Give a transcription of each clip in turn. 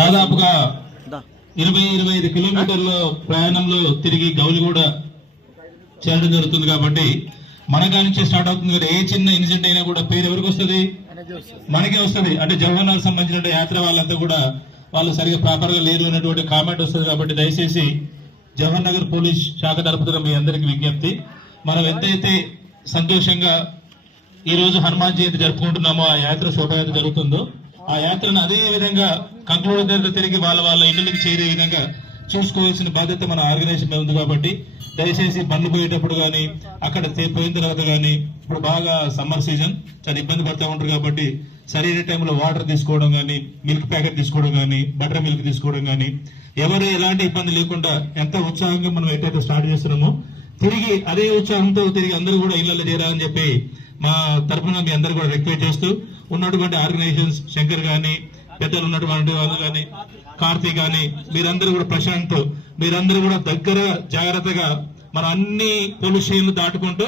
దాదాపుగా 20-25 కిలోమీటర్ల ప్రయాణంలో తిరిగి గౌలిగూడ చేరడం జరుగుతుంది. కాబట్టి మనకా నుంచి స్టార్ట్ అవుతుంది కదా, ఏ చిన్న ఇన్సిడెంట్ అయినా కూడా పేరు ఎవరికి వస్తుంది? మనకే వస్తుంది. అంటే జవహర్ నగర్ సంబంధించిన యాత్ర వాళ్ళంతా కూడా వాళ్ళు సరిగా ప్రాపర్ గా లేరు అనేటువంటి కామెంట్ వస్తుంది. కాబట్టి దయచేసి జవహర్ నగర్ పోలీస్ శాఖ తరపున మీ అందరికి విజ్ఞప్తి, మనం ఎంతైతే సంతోషంగా ఈ రోజు హనుమాన్ జయంతి జరుపుకుంటున్నామో, ఆ యాత్ర శోభయాత్ర జరుగుతుందో, ఆ యాత్రను అదే విధంగా కంక్లూడ్ దగ్గర తిరిగి వాళ్ళ ఇళ్ళకి చేరే విధంగా చూసుకోవాల్సిన బాధ్యత మన ఆర్గనైజేషన్ మీద ఉంది. కాబట్టి దయచేసి బండ్లు పోయేటప్పుడు కానీ, అక్కడ పోయిన తర్వాత కానీ, ఇప్పుడు బాగా సమ్మర్ సీజన్ చాలా ఇబ్బంది పడుతూ ఉంటారు. కాబట్టి సరైన టైంలో వాటర్ తీసుకోవడం కానీ, మిల్క్ ప్యాకెట్ తీసుకోవడం కానీ, బటర్ మిల్క్ తీసుకోవడం కానీ, ఎవరు ఎలాంటి ఇబ్బంది లేకుండా ఎంత ఉత్సాహంగా మనం ఎట్టయితే స్టార్ట్ చేస్తున్నామో తిరిగి అదే ఉత్సాహంతో తిరిగి అందరూ కూడా ఇళ్లలో చేరాలని చెప్పి మా తరఫున మీ అందరూ కూడా రిక్వెస్ట్ చేస్తూ, ఉన్నటువంటి ఆర్గనైజేషన్స్ శంకర్ గాని, పెద్దలు ఉన్నటువంటి వాళ్ళు కానీ, కార్తీక్ కానీ, మీరందరూ కూడా ప్రశాంత్, మీరందరూ కూడా దగ్గర జాగ్రత్తగా మనం అన్ని పోలీస్ స్టేషన్లు దాటుకుంటూ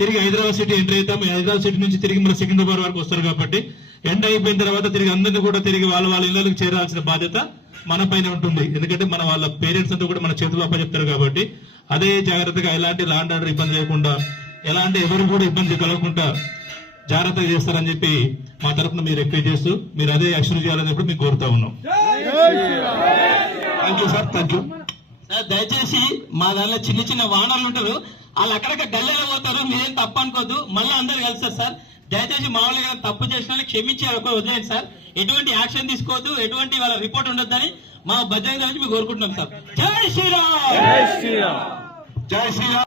తిరిగి హైదరాబాద్ సిటీ ఎంటర్ అవుతాం. హైదరాబాద్ సిటీ నుంచి తిరిగి మన సికింద్రాబాద్ వరకు వస్తారు. కాబట్టి ఎండ్ అయిపోయిన తర్వాత తిరిగి అందరినీ కూడా తిరిగి వాళ్ళ ఇళ్లకు చేరాల్సిన బాధ్యత మన పైన ఉంటుంది. ఎందుకంటే వాళ్ళ పేరెంట్స్ అంతా కూడా మన చేతులు చెప్తారు. కాబట్టి అదే జాగ్రత్తగా ఎలాంటి లాండ్ ఆర్డర్ ఇబ్బంది లేకుండా, ఎలాంటి ఎవరు కూడా ఇబ్బంది కలగకుండా జాగ్రత్తగా చేస్తారని చెప్పి మా తరఫున మీరు రిక్వెస్ట్ చేస్తూ, మీరు అదే యాక్షన్ చేయాలని చెప్పి మీకు కోరుతా ఉన్నాం. Thank you sir, thank you sir. దయచేసి మా దానిలో చిన్న చిన్న వాహనాలు ఉంటారు, వాళ్ళు అక్కడక్కడ గల్లెలో పోతారు, మీరేం తప్పు అనుకోవద్దు, మళ్ళీ అందరు కలుస్తారు సార్. దయచేసి మామూలుగా తప్పు చేసిన క్షమించి వదిలేండి సార్. ఎటువంటి యాక్షన్ తీసుకోవద్దు, ఎటువంటి వాళ్ళ రిపోర్ట్ ఉండొద్దని మా బడ్జెట్ నుంచి మేము కోరుకుంటున్నాం సార్. జై శ్రీరామ్. జై శ్రీరామ్.